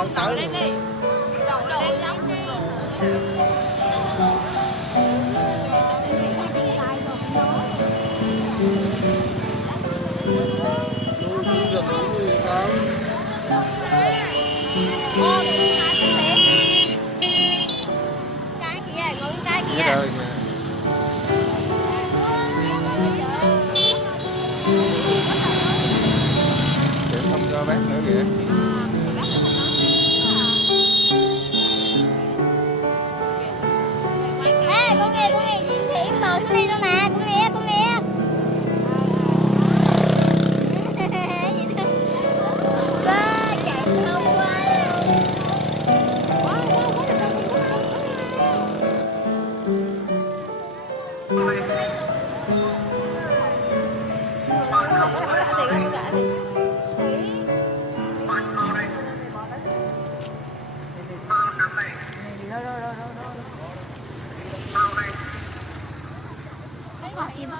Đâu tới lên đi. Đậu lên đi. nuôi rừng nuôi con. Cái kìa, con cái Cái kìa. đời mà. Để không cho bác nữa kìa. Ê, con nghe chim sẻ bò xuống đây luôn nè, con nghe. Ba chạy sâu quá. Mấy con chim